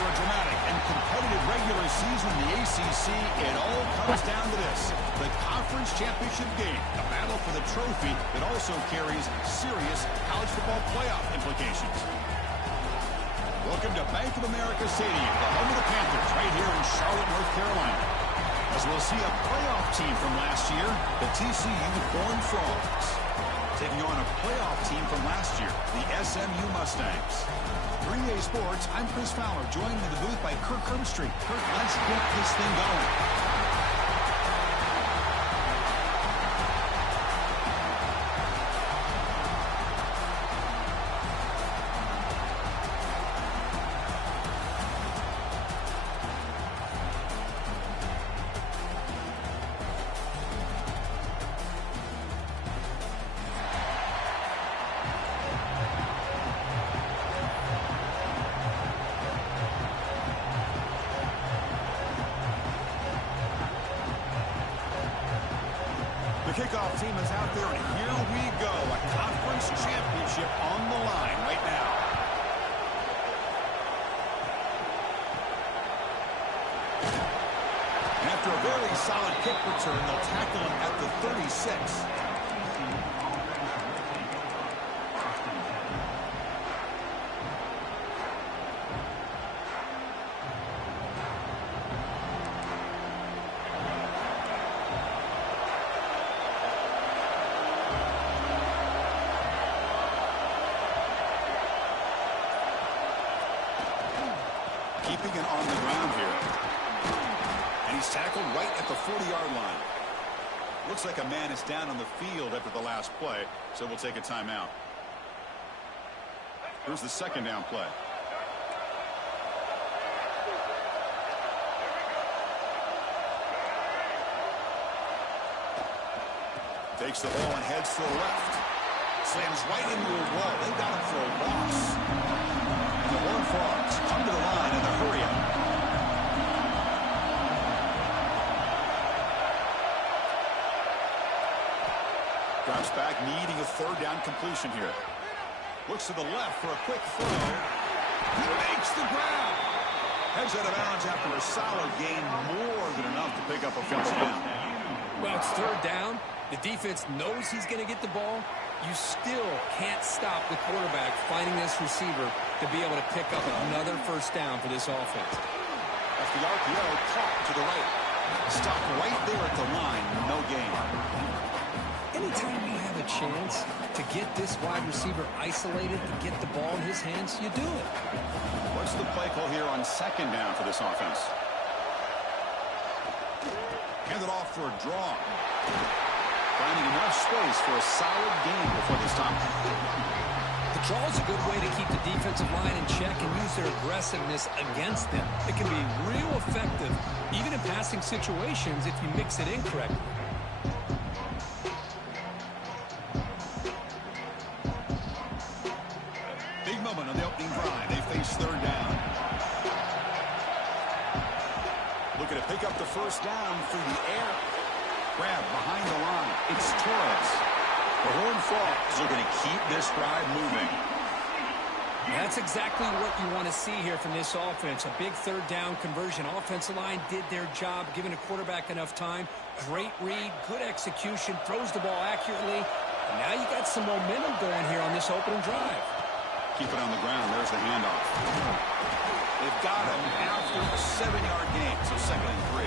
After a dramatic and competitive regular season in the ACC, it all comes down to this: the conference championship game, a battle for the trophy that also carries serious college football playoff implications. Welcome to Bank of America Stadium, the home of the Panthers, right here in Charlotte, North Carolina. As we'll see a playoff team from last year, the TCU Horned Frogs, taking on a playoff team from last year, the SMU Mustangs. 3A Sports, I'm Chris Fowler, joined in the booth by Kirk Herbstreit. Kirk, let's get this thing going. The kickoff team is out there, and here we go. A conference championship on the line right now. After a very solid kick return, they'll tackle him at the 36. Keeping it on the ground here. And he's tackled right at the 40-yard line. Looks like a man is down on the field after the last play, so we'll take a timeout. Here's the second down play. Takes the ball and heads to the left. Slams right into a wall. They got him for a loss. And the Horned Frogs come to the line in the hurry-up. Drops back, needing a third down completion here. Looks to the left for a quick throw. He makes the grab. Heads out of bounds after a solid gain, more than enough to pick up a first down. Well, it's third down. The defense knows he's going to get the ball. You still can't stop the quarterback finding this receiver to be able to pick up another first down for this offense. That's the RPO caught to the right. Stopped right there at the line. No gain. Anytime you have a chance to get this wide receiver isolated, to get the ball in his hands, you do it. What's the play call here on second down for this offense? Hand it off for a draw. Finding enough space for a solid gain before they stop. The draw is a good way to keep the defensive line in check and use their aggressiveness against them. It can be real effective, even in passing situations, if you mix it in correctly. Big moment on the opening drive. They face third down. Looking to pick up the first down through the air. Grab behind the line. It's Torres. The Horned Frogs are going to keep this drive moving. That's exactly what you want to see here from this offense. A big third down conversion. Offensive line did their job, giving a quarterback enough time. Great read, good execution, throws the ball accurately. And now you got some momentum going here on this opening drive. Keep it on the ground. There's the handoff. They've got him after a 7-yard gain, so 2nd and 3.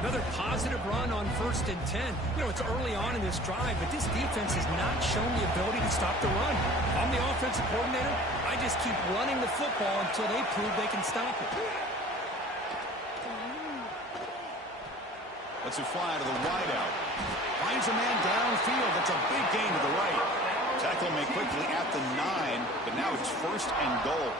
Another positive run on 1st and 10. You know, it's early on in this drive, but this defense has not shown the ability to stop the run. I'm the offensive coordinator. I just keep running the football until they prove they can stop it. Let's it fly to the wideout. Finds a man downfield. That's a big gain to the right. Tackle made quickly at the 9, but now it's 1st and goal.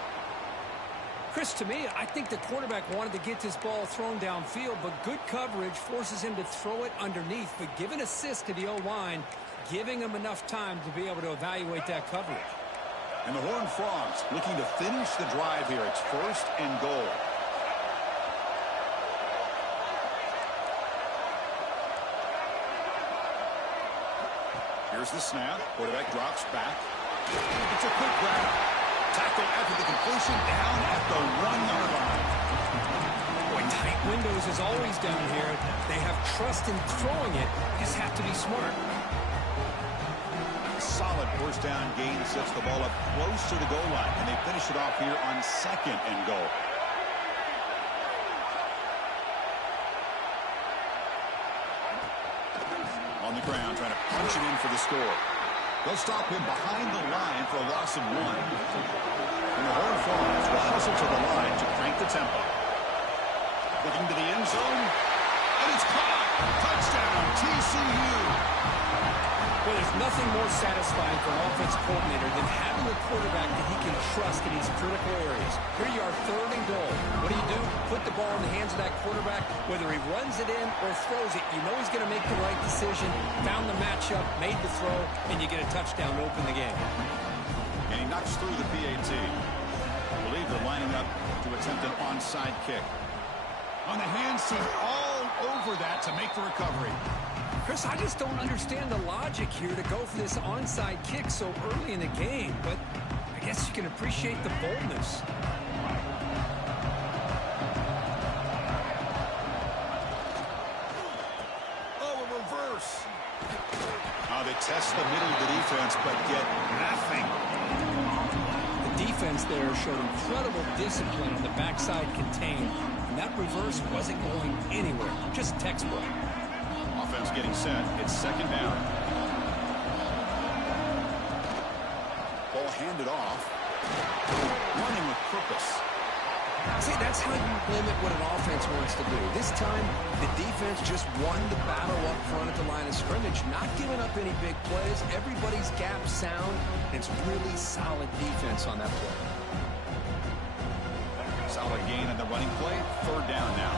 Chris, to me, I think the quarterback wanted to get this ball thrown downfield, but good coverage forces him to throw it underneath. But give an assist to the O-line, giving him enough time to be able to evaluate that coverage. And the Horned Frogs looking to finish the drive here. It's 1st and goal. Here's the snap. Quarterback drops back. It's a quick grab. Tackle after the completion, down at the 1. windows is always down here. They have trust in throwing it. Just have to be smart. Solid first down gain sets the ball up close to the goal line, and they finish it off here on 2nd and goal. On the ground, trying to punch it in for the score. They'll stop him behind the line for a loss of 1. And the Horned Frogs will hustle to the line to crank the tempo. Looking to the end zone, and it's caught. Touchdown, TCU. Well, there's nothing more satisfying for an offense coordinator than having a quarterback that he can trust in these critical areas. Here you are, 3rd and goal. What do? Put the ball in the hands of that quarterback. Whether he runs it in or throws it, you know he's going to make the right decision. Found the matchup, made the throw, and you get a touchdown to open the game. And he knocks through the PAT. I believe they're lining up to attempt an onside kick. On the hands team, all over that to make the recovery. Chris, I just don't understand the logic here to go for this onside kick so early in the game, but I guess you can appreciate the boldness. Oh, a reverse. They test the middle of the defense, but get nothing. The defense there showed incredible discipline on the backside contained, and that reverse wasn't going anywhere, just textbook. Offense getting set. It's 2nd down. Ball handed off. Running with purpose. See, that's how you limit what an offense wants to do. This time, the defense just won the battle up front at the line of scrimmage, not giving up any big plays. Everybody's gap sound. It's really solid defense on that play. Solid gain on the running play. 3rd down now.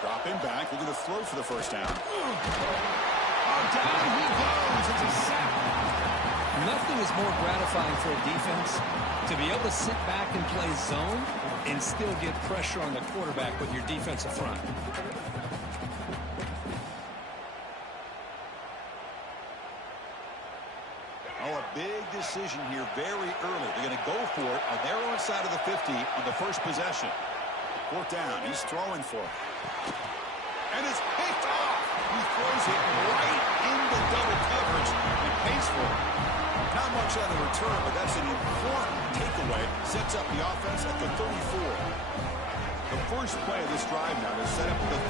Dropping back. We're going to throw for the first down. Oh, down he goes. It's a sack. Nothing is more gratifying for a defense to be able to sit back and play zone and still get pressure on the quarterback with your defensive front. Oh, a big decision here very early. They're going to go for it on their own side of the 50 on the first possession. 4th down. He's throwing for it. And it's picked off. He throws it right into double coverage and pays for it. Not much on the return, but that's an important takeaway. Sets up the offense at the 34. The first play of this drive now to set up at the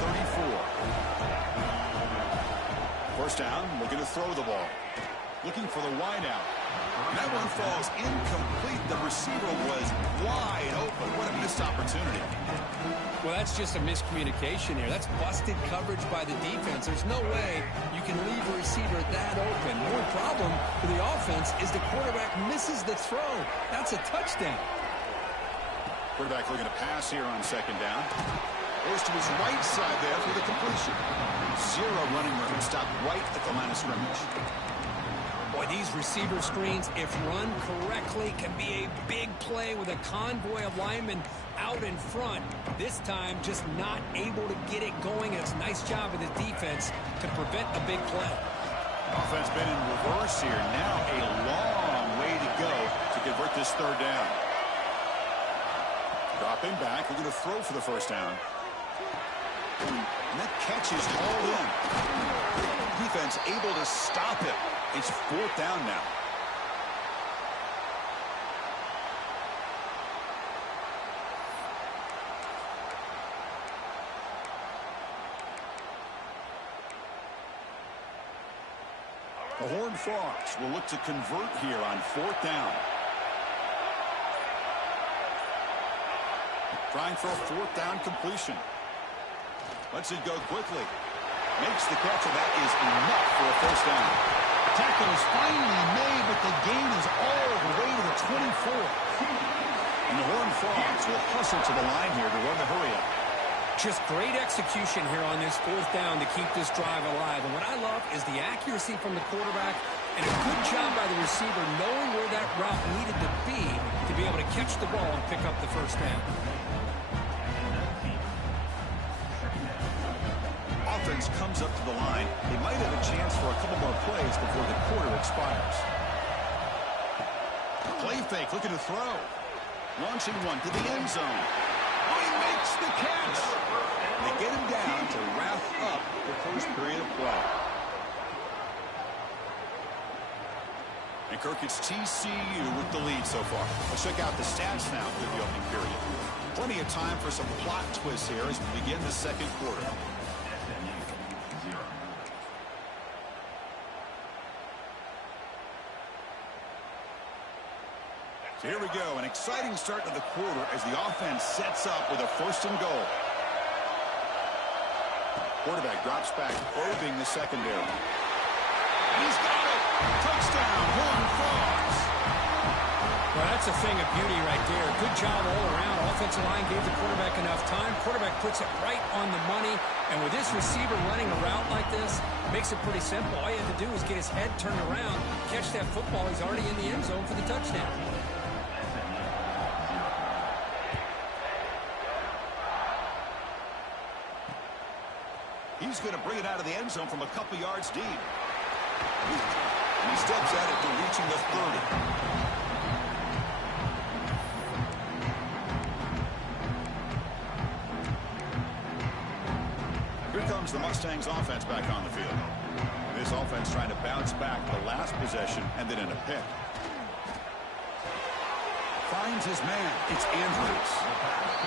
34. First down, looking to throw the ball. Looking for the wide out. That one falls incomplete. The receiver was wide open. What a missed opportunity. Well, that's just a miscommunication here. That's busted coverage by the defense. There's no way you can leave a receiver that open. The only problem for the offense is the quarterback misses the throw. That's a touchdown. Quarterback looking to pass here on 2nd down. Goes to his right side there for the completion. 0 running room. Stopped right at the line of scrimmage. Boy, these receiver screens, if run correctly, can be a big play with a convoy of linemen out in front. This time, just not able to get it going. It's a nice job of the defense to prevent a big play. Offense been in reverse here. Now a long way to go to convert this 3rd down. Dropping back. We're going to throw for the first down. And that catch is hauled in. Defense able to stop it. It's 4th down now. The Horned Frogs will look to convert here on 4th down. Trying for a 4th down completion. Lets it go quickly. Makes the catch, and that is enough for a first down. Tackle is finally made, but the gain is all the way to the 24. And the Horned Frogs will hustle to the line here to run the hurry-up. Just great execution here on this 4th down to keep this drive alive. And what I love is the accuracy from the quarterback and a good job by the receiver knowing where that route needed to be able to catch the ball and pick up the first down. Offense comes up to the line. They might have a chance for a couple more plays before the quarter expires. Play fake, looking to throw. Launching one to the end zone. Oh, he makes the catch. They get him down to wrap up the first period of play. And Kirk, it's TCU with the lead so far. Let's check out the stats now for the opening period. Plenty of time for some plot twists here as we begin the second quarter. So here we go, an exciting start to the quarter as the offense sets up with a 1st and goal. Quarterback drops back, probing the secondary. He's got it! Touchdown, Horned Frogs! Well, that's a thing of beauty right there. Good job all around. Offensive line gave the quarterback enough time. Quarterback puts it right on the money. And with this receiver running a route like this, makes it pretty simple. All you have to do is get his head turned around, catch that football. He's already in the end zone for the touchdown. He's going to bring it out of the end zone from a couple yards deep. He steps at it to reaching the 30. Here comes the Mustangs offense back on the field. This offense trying to bounce back the last possession and then in a pick. Finds his man. It's Andrews.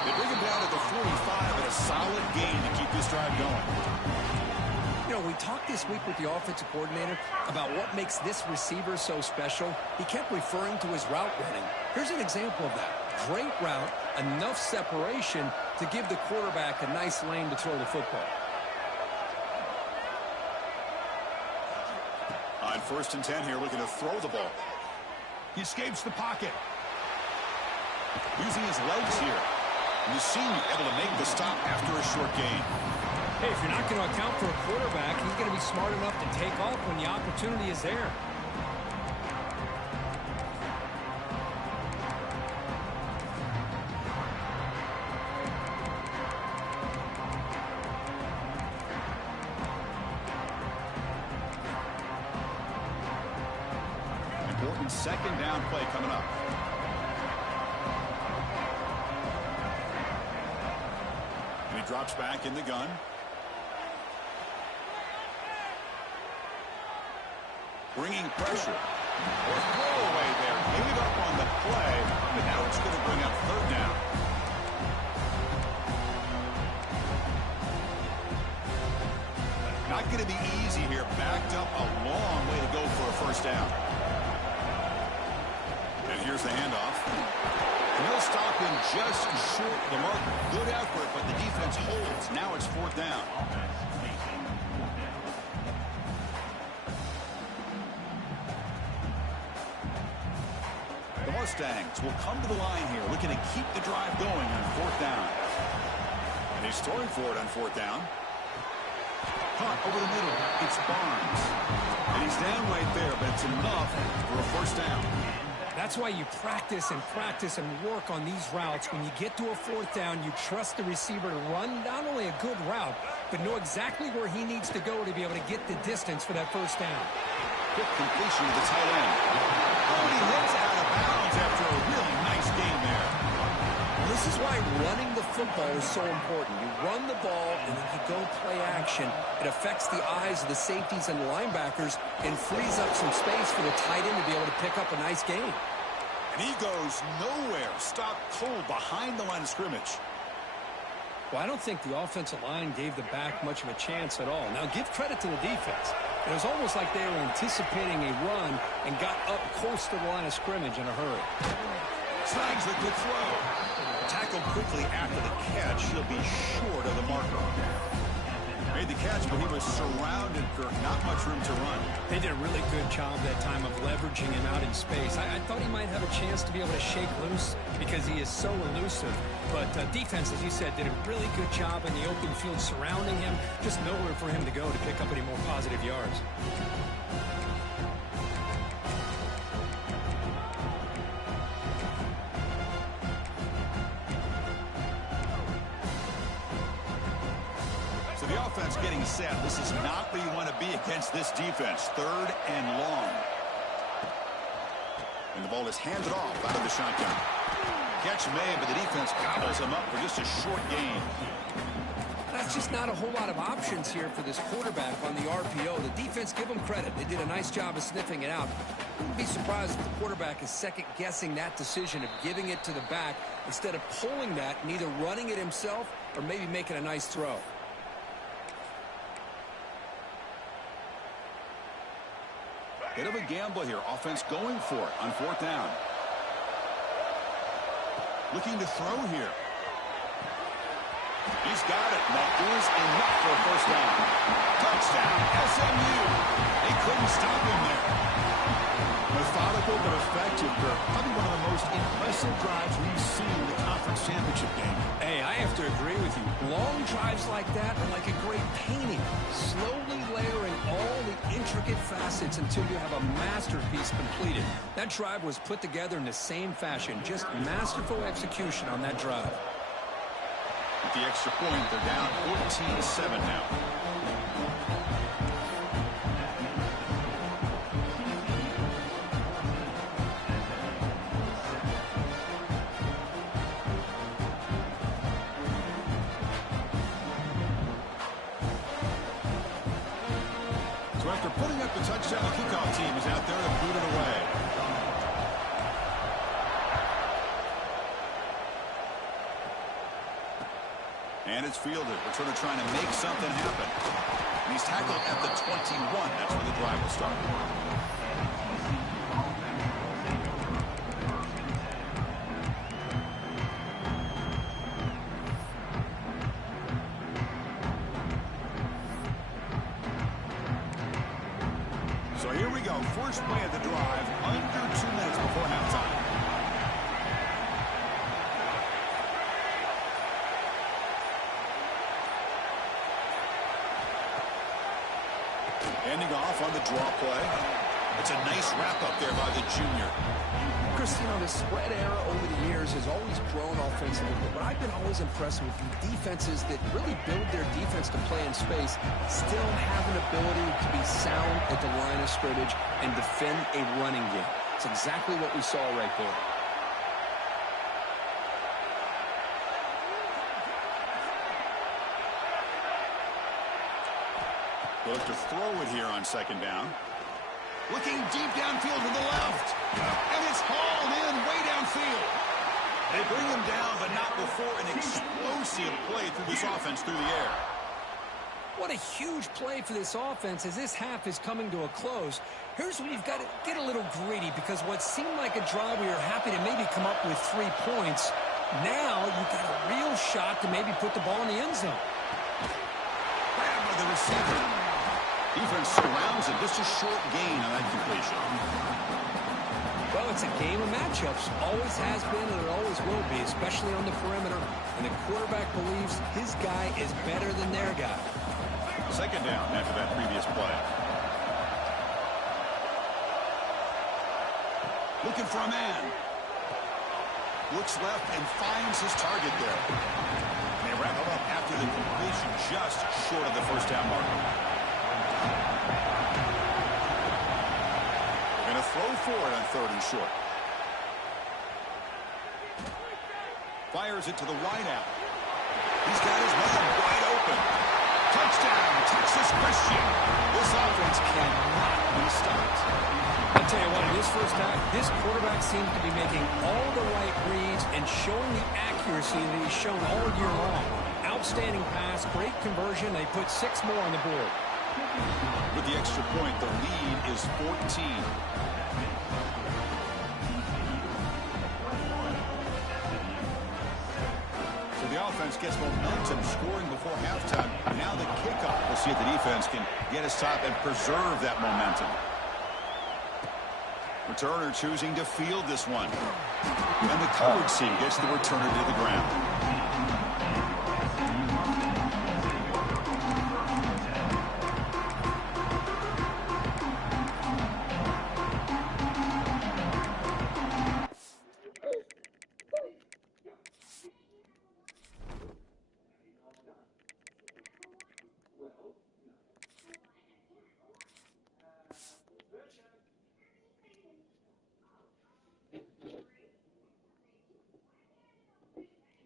They bring him down at the 45 and a solid gain to keep this drive going. You know, we talked this week with the offensive coordinator about what makes this receiver so special. He kept referring to his route running. Here's an example of that. Great route, enough separation to give the quarterback a nice lane to throw the football. On 1st and 10 here, looking to throw the ball. He escapes the pocket. Using his legs here. And the senior able to make the stop after a short gain. Hey, if you're not going to account for a quarterback, he's going to be smart enough to take off when the opportunity is there. Important 2nd down play coming up. And he drops back in the gun. Bringing pressure. Or throwaway there. Gave up on the play, but now it's going to bring up 3rd down. Not going to be easy here. Backed up a long way to go for a 1st down. And here's the handoff. And he'll stop him just short of the mark. Good effort, but the defense holds. Now it's 4th down. The Mustangs will come to the line here, looking to keep the drive going on 4th down. And he's throwing for it on 4th down. Punt over the middle. It's Barnes. And he's down right there, but it's enough for a 1st down. That's why you practice and work on these routes. When you get to a 4th down, you trust the receiver to run not only a good route, but know exactly where he needs to go to be able to get the distance for that 1st down. Quick completion to the tight end. Oh, he hits out of bounds after a really nice game there. Well, this is why running the football is so important. You run the ball, and then you go play action. It affects the eyes of the safeties and the linebackers and frees up some space for the tight end to be able to pick up a nice gain. And he goes nowhere. Stopped cold behind the line of scrimmage. Well, I don't think the offensive line gave the back much of a chance at all. Now, give credit to the defense. It was almost like they were anticipating a run and got up close to the line of scrimmage in a hurry. Snags the good throw. Tackled quickly after the catch. He'll be short of the marker. Made the catch, but he was surrounded, Kirk. Not much room to run. They did a really good job that time of leveraging him out in space. I thought he might have a chance to be able to shake loose because he is so elusive. But defense, as you said, did a really good job in the open field surrounding him. Just nowhere for him to go to pick up any more positive yards. So the offense getting set. This is not where you want to be against this defense. 3rd and long. And the ball is handed off out of the shotgun. Catch made, but the defense gobbles him up for just a short gain. That's just not a whole lot of options here for this quarterback on the RPO. The defense, give them credit. They did a nice job of sniffing it out. Wouldn't be surprised if the quarterback is second-guessing that decision of giving it to the back instead of pulling that and either running it himself or maybe making a nice throw. Bit of a gamble here. Offense going for it on fourth down. Looking to throw here. He's got it. That is enough for a first down. Touchdown, SMU. They couldn't stop him there. Methodical but effective. Probably one of the most impressive drives we've seen in the conference championship game. Hey, I have to agree with you. Long drives like that are like a great painting. Slowly layering all the intricate facets until you have a masterpiece completed. That drive was put together in the same fashion. Just masterful execution on that drive. With the extra point, they're down 14-7 now. So after putting up the touchdown, the kickoff team is out there to boot it away. And it's fielded. Returner trying to make something happen. And he's tackled at the 21. That's where the drive will start. So here we go. First play of the drive. Under 2 minutes before halftime. Ending off on the draw play. It's a nice wrap-up there by the junior. Chris, you know, the spread era over the years has always grown offensively, but I've been always impressed with the defenses that really build their defense to play in space, still have an ability to be sound at the line of scrimmage and defend a running game. It's exactly what we saw right there. Look to throw it here on second down. Looking deep downfield to the left. And it's hauled in way downfield. They bring him down, but not before an explosive play through this offense through the air. What a huge play for this offense as this half is coming to a close. Here's where you've got to get a little greedy, because what seemed like a drive we were happy to maybe come up with 3 points, now you've got a real shot to maybe put the ball in the end zone. Grabbed by the receiver. Defense surrounds it. Just a short gain on that completion. Well, it's a game of matchups. Always has been, and it always will be, especially on the perimeter. And the quarterback believes his guy is better than their guy. Second down after that previous play. Looking for a man. Looks left and finds his target there. And they wrap him up after the completion just short of the first down marker. They're going to throw for it on third and short. Fires it to the wideout. He's got his man wide open. Touchdown, Texas Christian. This offense cannot be stopped. I'll tell you what, in this first half, this quarterback seems to be making all the right reads and showing the accuracy that he's shown all year long. Outstanding pass, great conversion. They put 6 more on the board. With the extra point, the lead is 14. So the offense gets momentum, scoring before halftime. Now the kickoff. We'll see if the defense can get a stop and preserve that momentum. Returner choosing to field this one. And the coverage team gets the returner to the ground.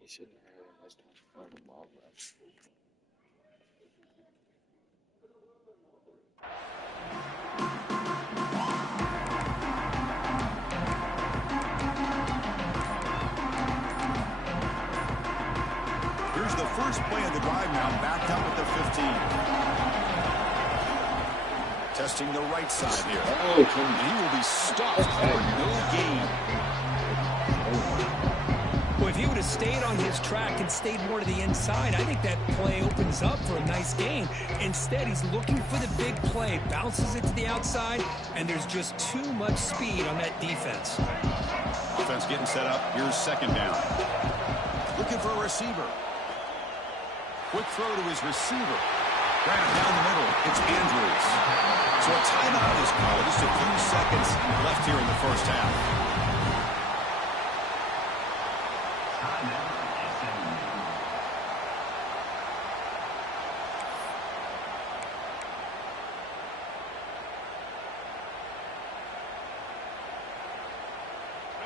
shouldn't have had much time to find the ball, bro. Here's the first play of the drive now, backed up at the 15. Testing the right side here. Oh, And he will be stopped for no gain. Well, if he would have stayed on his track and stayed more to the inside, I think that play opens up for a nice gain. Instead, he's looking for the big play, bounces it to the outside, and there's just too much speed on that defense. Offense getting set up. Here's second down. Looking for a receiver. Quick throw to his receiver. Grab down the middle. It's Andrews. So a timeout is called. Just a few seconds left here in the first half.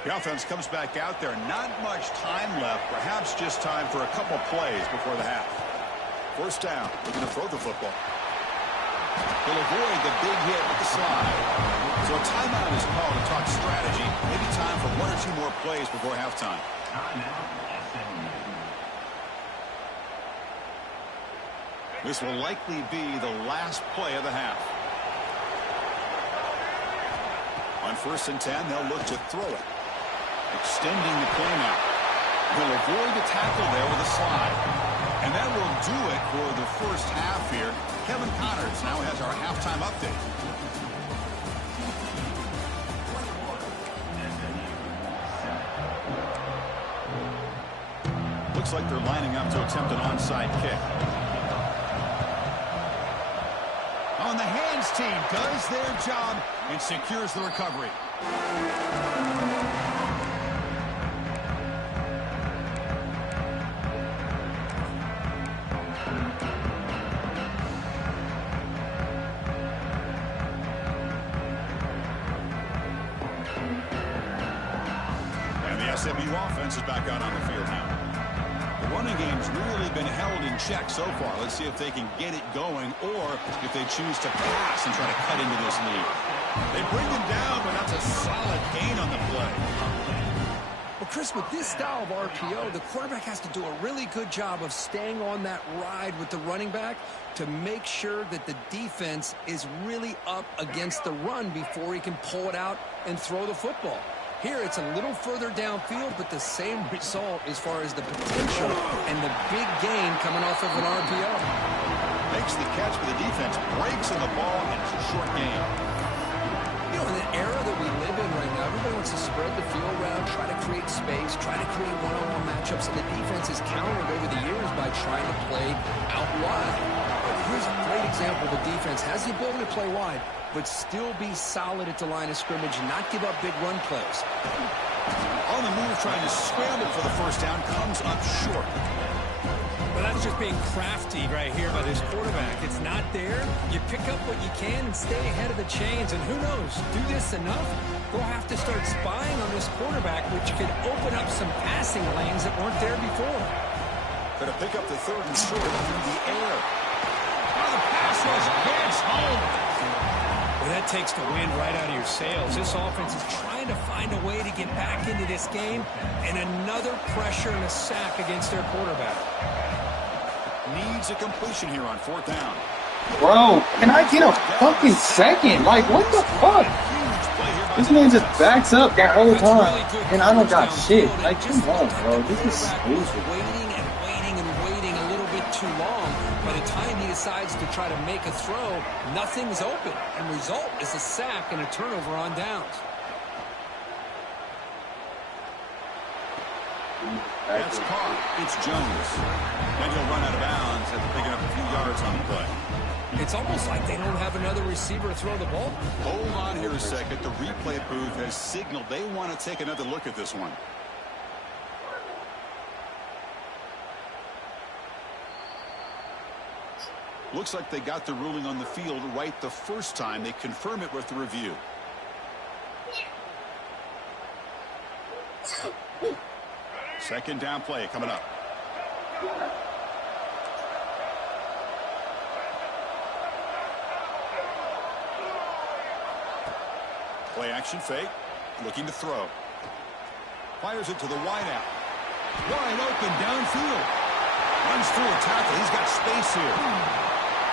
The offense comes back out there. Not much time left. Perhaps just time for a couple plays before the half. First down. Looking to throw the football. He'll avoid the big hit with the slide. So a timeout is called to talk strategy. Maybe time for one or two more plays before halftime. This will likely be the last play of the half. On 1st and 10, they'll look to throw it. Extending the play now. He'll avoid the tackle there with a slide. And that will do it for the first half here. Kevin Connors now has our halftime update. Looks like they're lining up to attempt an onside kick. On the hands team does their job and secures the recovery. SMU offense is back out on the field now. The running game's really been held in check so far. Let's see if they can get it going or if they choose to pass and try to cut into this lead. They bring him down, but that's a solid gain on the play. Well, Chris, with this style of RPO, the quarterback has to do a really good job of staying on that ride with the running back to make sure that the defense is really up against the run before he can pull it out and throw the football. Here, it's a little further downfield, but the same result as far as the potential and the big gain coming off of an RPO. Makes the catch for the defense, breaks in the ball, and it's a short gain. You know, in the era that we live in right now, everybody wants to spread the field around, try to create space, try to create one-on-one matchups, and the defense has countered over the years by trying to play out wide. But here's a great example. The defense has the ability to play wide, but still be solid at the line of scrimmage and not give up big run plays. On the move, trying to scramble for the first down, comes up short. Well, that's just being crafty right here by this quarterback. It's not there. You pick up what you can and stay ahead of the chains. And who knows, do this enough, we'll have to start spying on this quarterback, which could open up some passing lanes that weren't there before. Going to pick up the third and short through the air. Now the pass rush gets home. Well, that takes the wind right out of your sails. This offense is trying to find a way to get back into this game, and another pressure and a sack against their quarterback. Needs a completion here on 4th down. Bro, can I get a fucking second? Like, what the fuck? This man just backs up that whole time, and I don't got shit. Like, come on, bro. This is stupid. Waiting a little bit too long. By the time he decides to try to make a throw, nothing's open. And result is a sack and a turnover on downs. That's caught. It's Jones. And he'll run out of bounds after picking up a few yards on the play. It's almost like they don't have another receiver to throw the ball. Hold on here a second. The replay booth has signaled they want to take another look at this one. Looks like they got the ruling on the field right the first time. They confirm it with the review. Second down play coming up. Play action fake. Looking to throw. Fires it to the wideout. Wide open downfield. Runs through a tackle. He's got space here.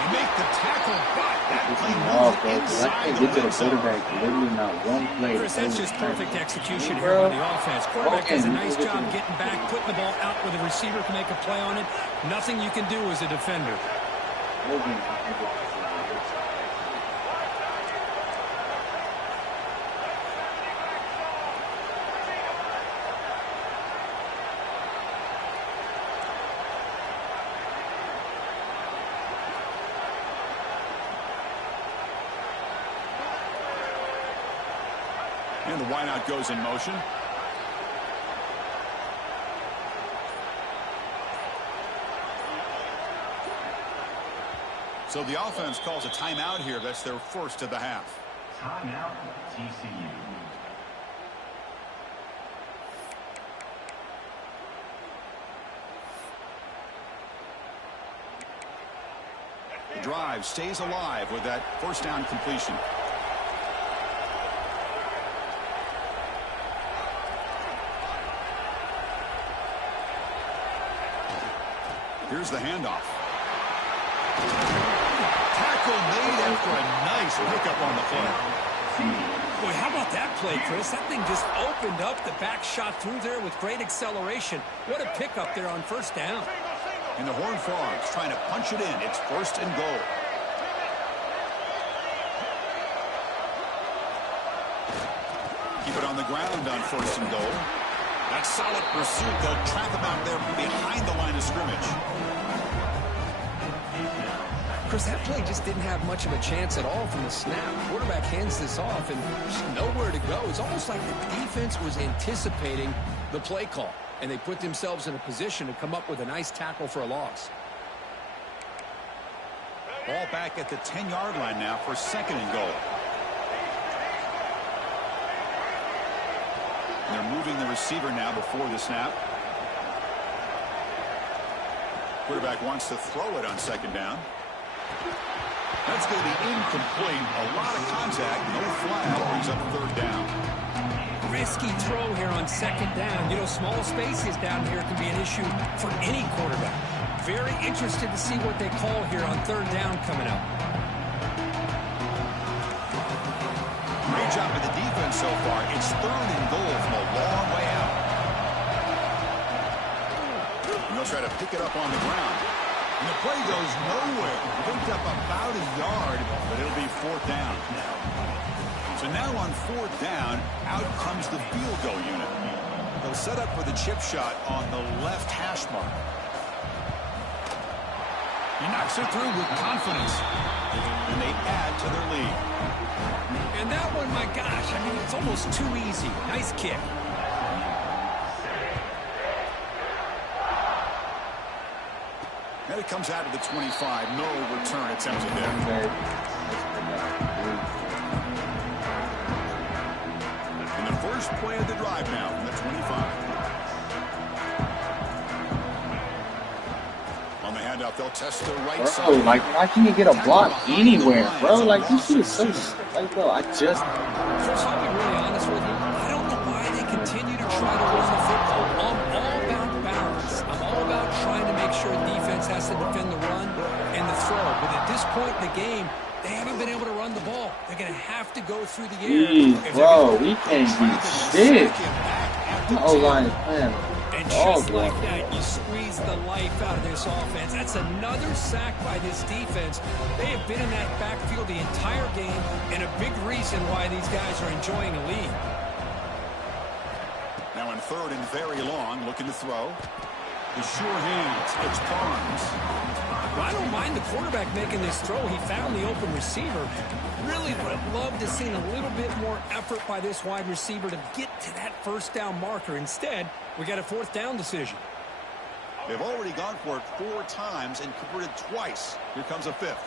He make the tackle, but that play moves it inside the red zone. Literally not one play. Chris, that's just perfect execution here by the offense. Quarterback does a nice job getting back, putting the ball out where the receiver can make a play on it. Nothing you can do as a defender. And the wideout goes in motion. So the offense calls a timeout here. That's their first of the half. Timeout, TCU. The drive stays alive with that first down completion. Here's the handoff. Tackle made after a nice pickup on the play. Boy, how about that play, Chris? That thing just opened up. The back shot through there with great acceleration. What a pickup there on first down. And the Horned Frogs trying to punch it in. It's first and goal. Keep it on the ground on first and goal. That solid pursuit. They'll trap him out there behind the line of scrimmage. Chris, that play just didn't have much of a chance at all from the snap. Quarterback hands this off and just nowhere to go. It's almost like the defense was anticipating the play call, and they put themselves in a position to come up with a nice tackle for a loss. Ball back at the 10-yard line now for second and goal. And they're moving the receiver now before the snap. Quarterback wants to throw it on second down. That's going to be incomplete. A lot of contact. No flag. Brings up third down. Risky throw here on second down. You know, small spaces down here can be an issue for any quarterback. Very interested to see what they call here on third down coming up. Great job of the defense so far. It's third and goal from a long way out. And they'll try to pick it up on the ground. And the play goes nowhere. Picked up about a yard, but it'll be fourth down. So now on fourth down, out comes the field goal unit. They'll set up for the chip shot on the left hash mark. He knocks it through with confidence. And they add to their lead. And that one, my gosh, I mean, it's almost too easy. Nice kick. And it comes out to the 25. No return attempted there. And the first play of the drive now from the 25. On the handoff, they'll test the right side. Bro, like, why can't you get a block anywhere, bro? Like, this shit is so, like, bro, I just... Chris, I'll be really honest with you. I don't know why they continue to try to run the football. I'm all about balance. I'm all about trying to make sure defense has to defend the run and the throw. But at this point in the game, they haven't been able to run the ball. They're going to have to go through the air. Jeez, bro, we can't do shit. My O-line is playing. And just like that, you squeeze the life out of this offense. That's another sack by this defense. They have been in that backfield the entire game, and a big reason why these guys are enjoying a lead. Now in third and very long, looking to throw. The sure hands. It's Barnes. Well, I don't mind the quarterback making this throw. He found the open receiver. Really would have loved to see a little bit more effort by this wide receiver to get to that first down marker. Instead, we got a fourth down decision. They've already gone for it 4 times and converted twice. Here comes a fifth.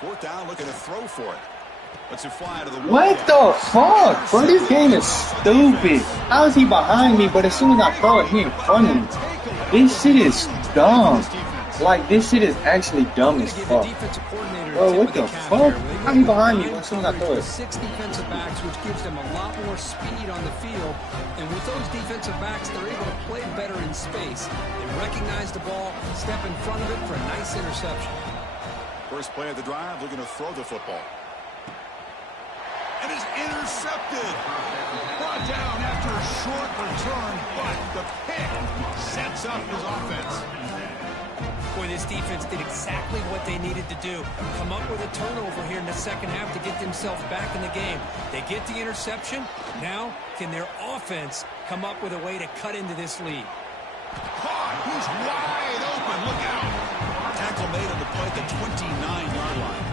Fourth down, looking to throw for it. Let's fly to the What the fuck? Bro, this game is stupid. How is he behind me, but as soon as I throw it, he in front of me? This shit is dumb. Like, this shit is actually dumb as fuck. Bro, what the fuck? How he behind me as soon as I throw it? 6 defensive backs, which gives them a lot more speed on the field. And with those defensive backs, they're able to play better in space. They recognize the ball, step in front of it for a nice interception. First play of the drive, looking to throw the football. And is intercepted. Brought down after a short return, but the pick sets up his offense. Boy, this defense did exactly what they needed to do. Come up with a turnover here in the second half to get themselves back in the game. They get the interception. Now, can their offense come up with a way to cut into this lead? Caught. He's wide open. Look out. Tackle made on the play at the 29-yard line.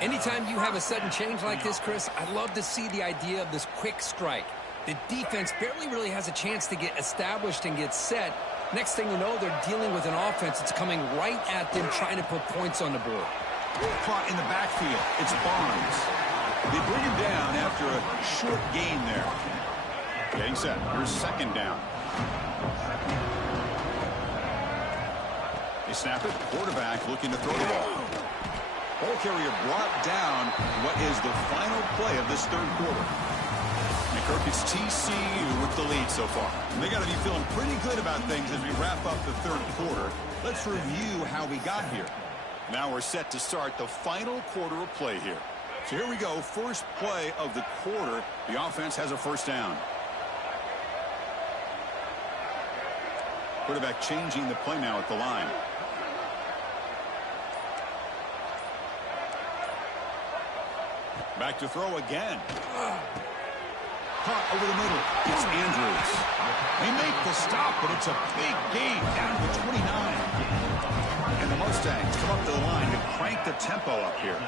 Anytime you have a sudden change like this, Chris, I love to see the idea of this quick strike. The defense barely really has a chance to get established and get set. Next thing you know, they're dealing with an offense that's coming right at them, trying to put points on the board. Caught in the backfield. It's Barnes. They bring him down after a short gain there. Getting set. Here's second down. They snap it. Quarterback looking to throw the ball. Ball carrier brought down what is the final play of this third quarter. And Kirk, it's TCU with the lead so far. They got to be feeling pretty good about things as we wrap up the third quarter. Let's review how we got here. Now we're set to start the final quarter of play here. So here we go. First play of the quarter. The offense has a first down. Quarterback changing the play now at the line. Back to throw again. Caught over the middle. It's Andrews. They make the stop, but it's a big gain down to the 29. And the Mustangs come up to the line to crank the tempo up here.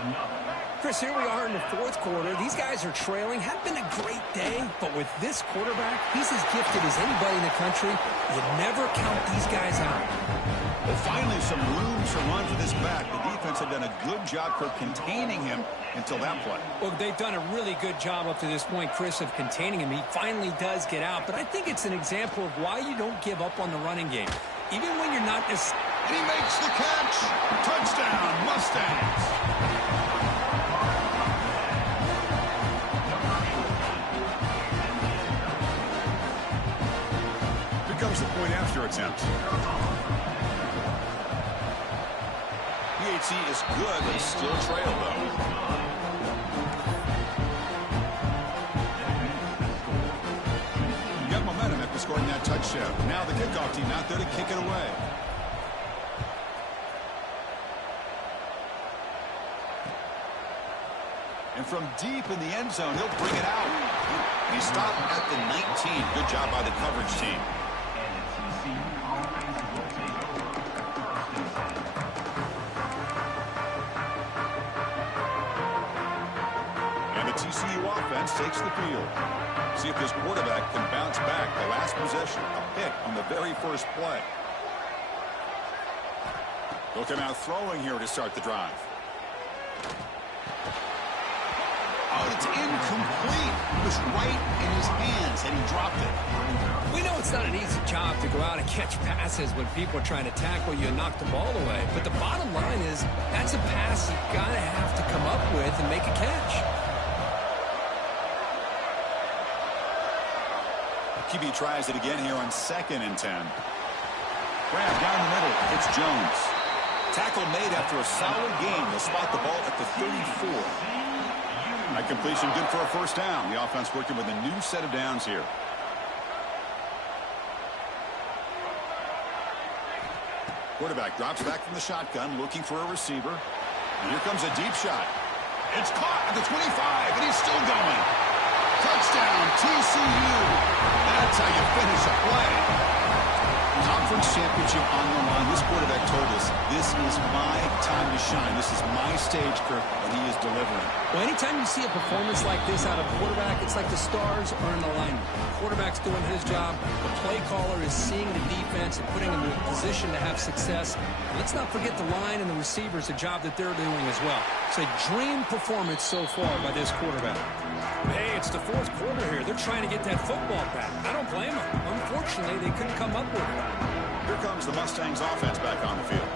Chris, here we are in the fourth quarter. These guys are trailing. Had been a great day, but with this quarterback, he's as gifted as anybody in the country. You never count these guys out. Well, finally, some room to run for this back. The defense had done a good job for containing him until that play. Well, they've done a really good job up to this point, Chris, of containing him. He finally does get out, but I think it's an example of why you don't give up on the running game. Even when you're not as... And he makes the catch. Touchdown, Mustangs. Here comes the point after attempt. PHC is good, but still trail, though. You got momentum after scoring that touchdown. Now the kickoff team out there to kick it away. And from deep in the end zone, he'll bring it out. And he stopped at the 19. Good job by the coverage team. TCU offense takes the field. See if this quarterback can bounce back. The last possession, a pick on the very first play. They'll come out throwing here to start the drive. Oh, it's incomplete. It was right in his hands, and he dropped it. We know it's not an easy job to go out and catch passes when people are trying to tackle you and knock the ball away. But the bottom line is that's a pass you got to have to come up with and make a catch. QB tries it again here on 2nd and 10. Grab down the middle. It's Jones. Tackle made after a solid game. They'll spot the ball at the 34. That completion good for a first down. The offense working with a new set of downs here. Quarterback drops back from the shotgun, looking for a receiver. And here comes a deep shot. It's caught at the 25, and he's still going. Touchdown, TCU. That's how you finish a play. Conference championship on the line. This quarterback told us, this is my time to shine. This is my stage, Kirk, and he is delivering. Well, anytime you see a performance like this out of a quarterback, it's like the stars are in alignment. The quarterback's doing his job. The play caller is seeing the defense and putting them in a position to have success. Let's not forget the line and the receivers, the job that they're doing as well. It's a dream performance so far by this quarterback. Hey, it's the fourth quarter here. They're trying to get that football back. I don't blame them. Unfortunately, they couldn't come up with it. Here comes the Mustangs offense back on the field.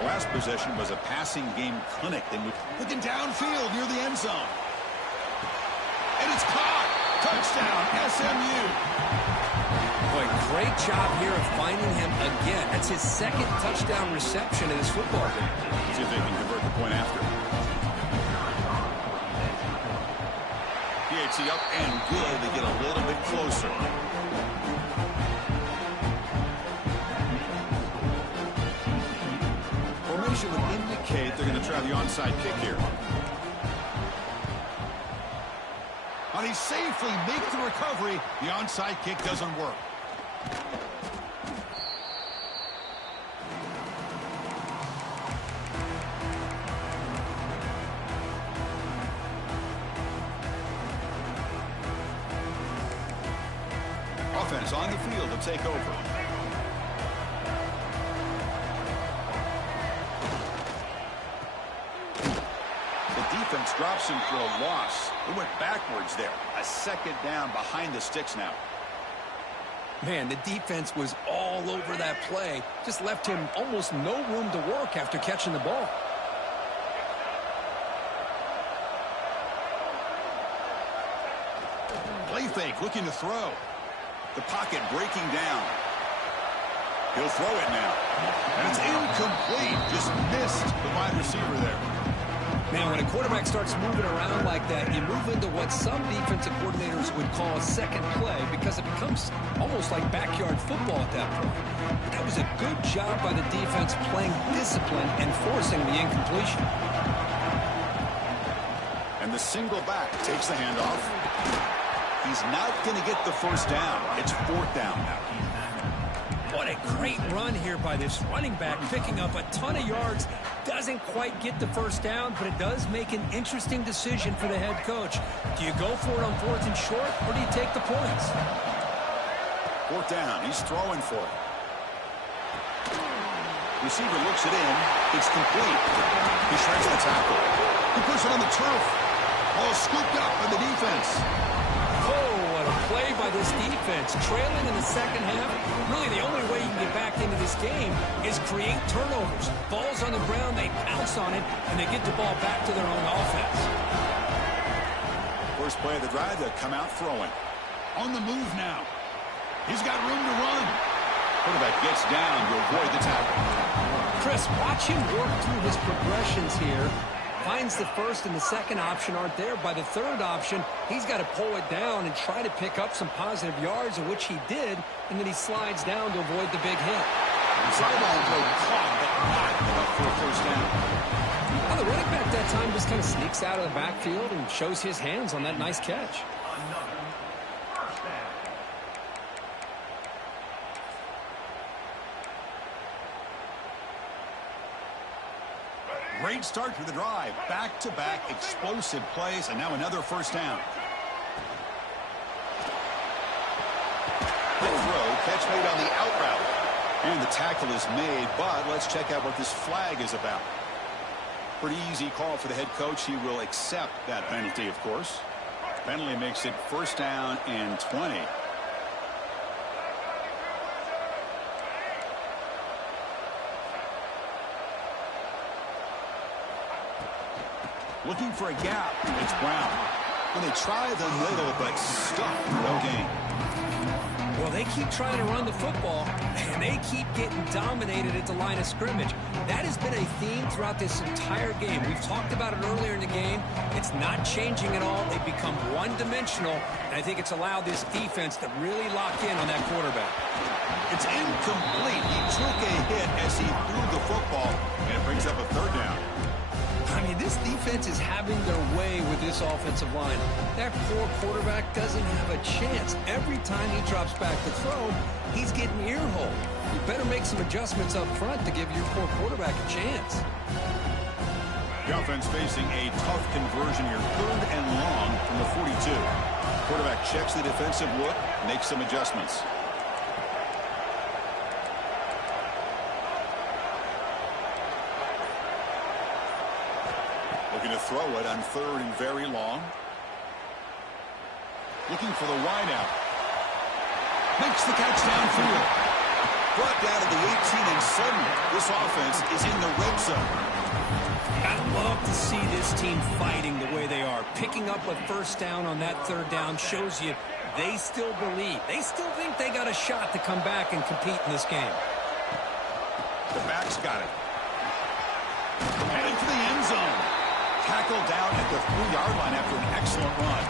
The last possession was a passing game clinic. They moved looking downfield near the end zone. And it's caught. Touchdown, SMU. Boy, great job here of finding him again. That's his second touchdown reception in this football game. See if they can convert the point after. PHC up and good. They get a little bit closer. Formation would indicate they're going to try the onside kick here. And he safely makes the recovery. The onside kick doesn't work. Offense on the field to take over. Defense drops him for a loss. It went backwards there. A second down behind the sticks now. Man, the defense was all over that play. Just left him almost no room to work after catching the ball. Play fake, looking to throw. The pocket breaking down. He'll throw it now. And it's incomplete. Just missed the wide receiver there. Man, when a quarterback starts moving around like that, you move into what some defensive coordinators would call a second play because it becomes almost like backyard football at that point. But that was a good job by the defense playing discipline and forcing the incompletion. And the single back takes the handoff. He's not going to get the first down. It's fourth down now. What a great run here by this running back, picking up a ton of yards. Doesn't quite get the first down, but it does make an interesting decision for the head coach. Do you go for it on fourth and short, or do you take the points? Fourth down. He's throwing for it. Receiver looks it in. It's complete. He shreds the tackle. He puts it on the turf. All scooped up by the defense. Oh, what a play by this defense. Trailing in the second half. Really, the only way you can get back into this game is create turnovers. Ball's on the ground, they pounce on it, and they get the ball back to their own offense. First play of the drive, they'll come out throwing. On the move now. He's got room to run. Quarterback gets down to avoid the tackle. Chris, watch him work through his progressions here. Finds the first and the second option aren't there. By the third option, he's got to pull it down and try to pick up some positive yards, of which he did, and then he slides down to avoid the big hit. Sideline throw caught, but not enough for a first down. Well, the running back that time just kind of sneaks out of the backfield and shows his hands on that nice catch. Great start to the drive. Back-to-back explosive plays, and now another first down. Good throw, catch made on the out route. And the tackle is made, but let's check out what this flag is about. Pretty easy call for the head coach. He will accept that penalty, of course. Penalty makes it first down and 20. Looking for a gap. It's Brown. And they try the middle, but stuck. No gain. Well, they keep trying to run the football, and they keep getting dominated at the line of scrimmage. That has been a theme throughout this entire game. We've talked about it earlier in the game. It's not changing at all. They've become one-dimensional, and I think it's allowed this defense to really lock in on that quarterback. It's incomplete. He took a hit as he threw the football, and it brings up a third down. I mean, this defense is having their way with this offensive line. That poor quarterback doesn't have a chance. Every time he drops back to throw, he's getting ear-holed. You better make some adjustments up front to give your poor quarterback a chance. The offense facing a tough conversion here, 3rd and long from the 42. Quarterback checks the defensive look, makes some adjustments. Looking to throw it on 3rd and very long. Looking for the wide out. Makes the catch downfield. Brought down to the 18, and suddenly this offense is in the red zone. I love to see this team fighting the way they are. Picking up a first down on that 3rd down shows you they still believe. They still think they got a shot to come back and compete in this game. The back's got it. Headed for the end zone. Tackled down at the 3-yard line after an excellent run.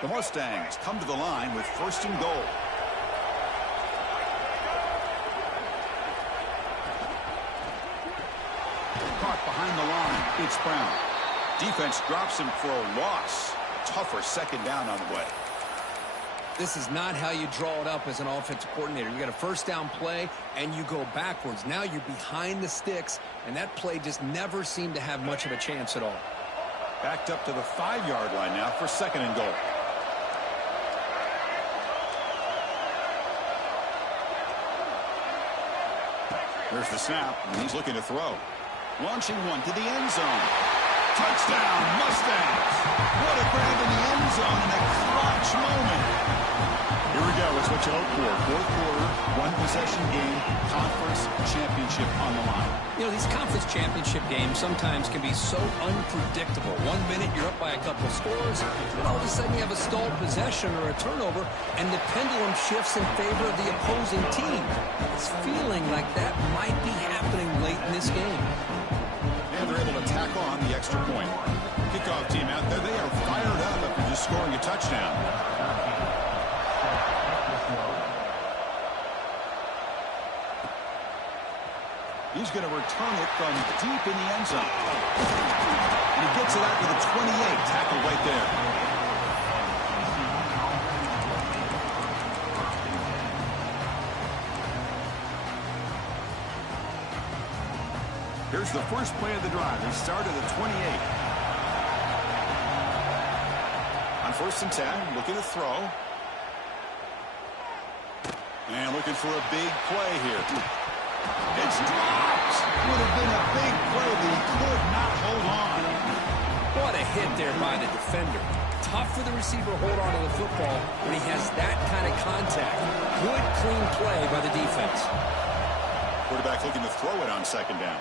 The Mustangs come to the line with 1st and goal. Caught behind the line. It's Brown. Defense drops him for a loss. Tougher 2nd down on the way. This is not how you draw it up as an offensive coordinator. You got a 1st down play, and you go backwards. Now you're behind the sticks, and that play just never seemed to have much of a chance at all. Backed up to the 5-yard line now for 2nd and goal. There's the snap, and he's looking to throw. Launching one to the end zone. Touchdown, Mustangs! What a grab in the end zone in a clutch moment. Here we go. It's what you hope for. 4th quarter, 1-possession game, conference championship on the line. You know, these conference championship games sometimes can be so unpredictable. 1 minute you're up by a couple scores, and all of a sudden you have a stalled possession or a turnover, and the pendulum shifts in favor of the opposing team. It's feeling like that might be happening late in this game. And they're able to tack on the extra point. Kickoff team out there, they are fired up after just scoring a touchdown. He's going to return it from deep in the end zone. And he gets it out to the 28, tackled right there. Here's the first play of the drive. They start at the 28. On 1st and 10, looking to throw. And looking for a big play here. It's dropped. Would have been a big play, but he could not hold on. What a hit there by the defender. Tough for the receiver to hold on to the football when he has that kind of contact. Good, clean play by the defense. Quarterback looking to throw it on 2nd down.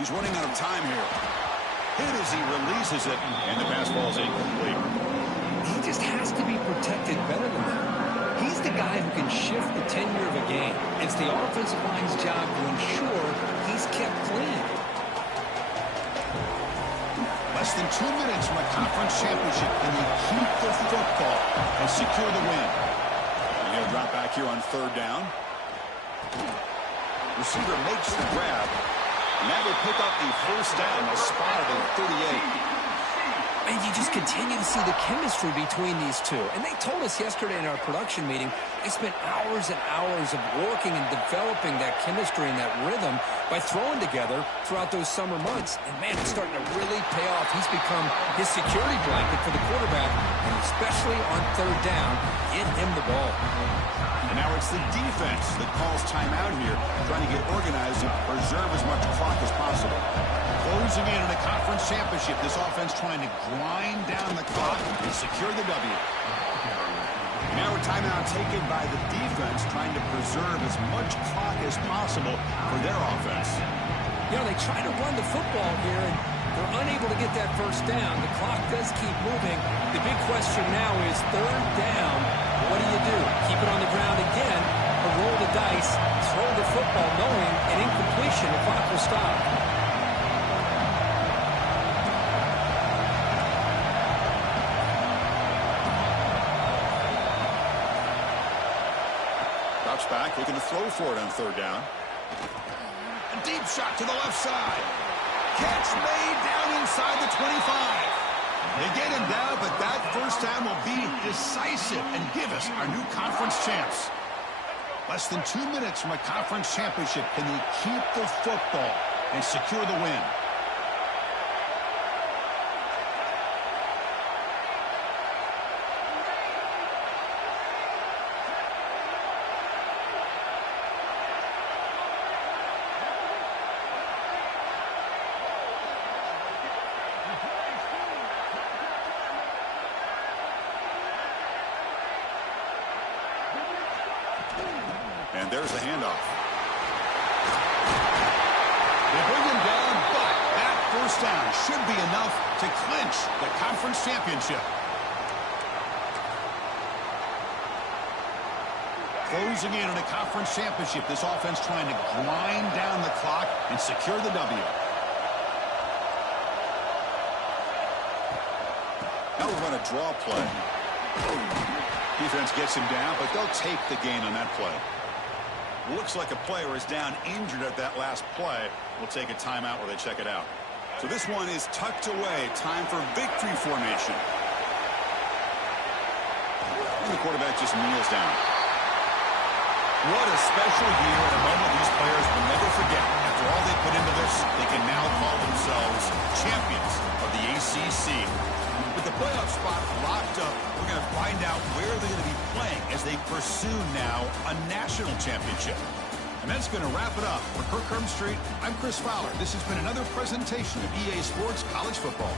He's running out of time here. Hit as he releases it, and the pass ball is incomplete. He just has to be protected better than that. He's the guy who can shift the tenure of a game. It's the offensive line's job to ensure he's kept clean. Less than 2 minutes from a conference championship, and they keep the football and secure the win. And he'll drop back here on 3rd down. Receiver makes the grab. Now they pick up the 1st down, a spot at the 38. And you just continue to see the chemistry between these two. And they told us yesterday in our production meeting, they spent hours and hours of working and developing that chemistry and that rhythm by throwing together throughout those summer months. And, man, it's starting to really pay off. He's become his security blanket for the quarterback, and especially on 3rd down, get him the ball. And now it's the defense that calls timeout here, trying to get organized and preserve as much clock as possible. Closing in on a conference championship, this offense trying to grind down the clock and secure the W. Now a timeout taken by the defense, trying to preserve as much clock as possible for their offense. You know, they try to run the football here, and they're unable to get that 1st down. The clock does keep moving. The big question now is 3rd down. What do? Keep it on the ground again, or roll the dice, throw the football, knowing an incompletion, the clock will stop. Drops back, looking to throw for it on third down. A deep shot to the left side. Catch made down inside the 25. They get him down, but that first time will be decisive and give us our new conference champs. Less than 2 minutes from a conference championship. Can they keep the football and secure the win? And there's the handoff. They bring him down, but that first down should be enough to clinch the conference championship. Closing in on a conference championship, this offense trying to grind down the clock and secure the W. Now we're going to draw play. Defense gets him down, but they'll take the gain on that play. Looks like a player is down injured at that last play. We'll take a timeout while they check it out. So this one is tucked away. Time for victory formation. And the quarterback just kneels down. What a special year and a moment these players will never forget. After all they put into this, they can now call themselves champions of the ACC. With the playoff spot locked up, we're going to find out where they're going to be playing as they pursue now a national championship. And that's going to wrap it up. For Kirk Herbstreit, I'm Chris Fowler. This has been another presentation of EA Sports College Football.